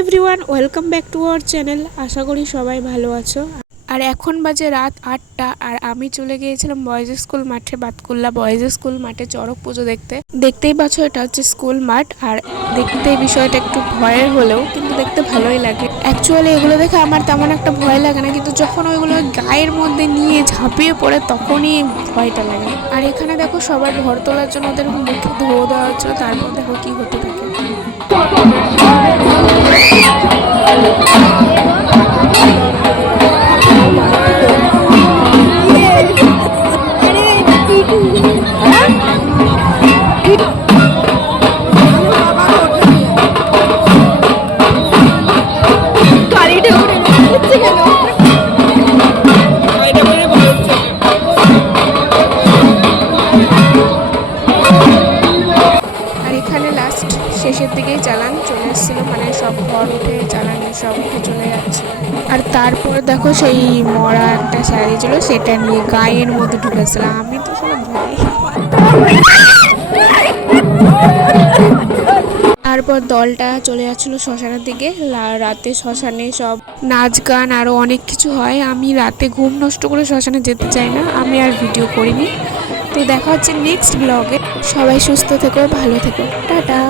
Everyone, welcome back to our channel. আশা করি সবাই ভালো আছো। আর এখন বাজে রাত 8টা আর আমি চলে গিয়েছিলাম বয়েজ স্কুল মাঠে, বাতকুল্লা বয়েজ স্কুল মাঠে চড়ক পুজো দেখতে। দেখতেই পাচ্ছ এটা হচ্ছে স্কুল মাঠ। আর দেখতে বিষয়টা একটু ভয়ের হলেও কিন্তু দেখতে ভালোই লাগে। অ্যাকচুয়ালি এগুলো দেখে আমার তেমন একটা ভয় লাগে না, কিন্তু যখন ওইগুলো গায়ের মধ্যে নিয়ে ঝাঁপিয়ে পড়ে তখনই ভয়টা লাগে। আর এখানে দেখো সবার ঘর তোলার জন্য ওদের মুখে ধোয়া দেওয়া হচ্ছিল, তারপর দেখো কি হতে থাকে। শেষের দিকেই চালান চলে এসেছিল, মানে সব ঘর উঠে চালানি সব উঠে চলে যাচ্ছে। আর তারপরে দেখো সেই মরা একটা শাড়ি ছিল, সেটা নিয়ে গায়ের মধ্যে ঢুকেছিলাম। আমি তো শুনে ভয়। তারপর দলটা চলে যাচ্ছিলো শ্মশানের দিকে। রাতে শ্মশানে সব নাচ গান আরও অনেক কিছু হয়। আমি রাতে ঘুম নষ্ট করে শ্মশানে যেতে চাই না, আমি আর ভিডিও করিনি। তো দেখা হচ্ছে নেক্সট ব্লগে। সবাই সুস্থ থেকো, ভালো থেকো, টাটা।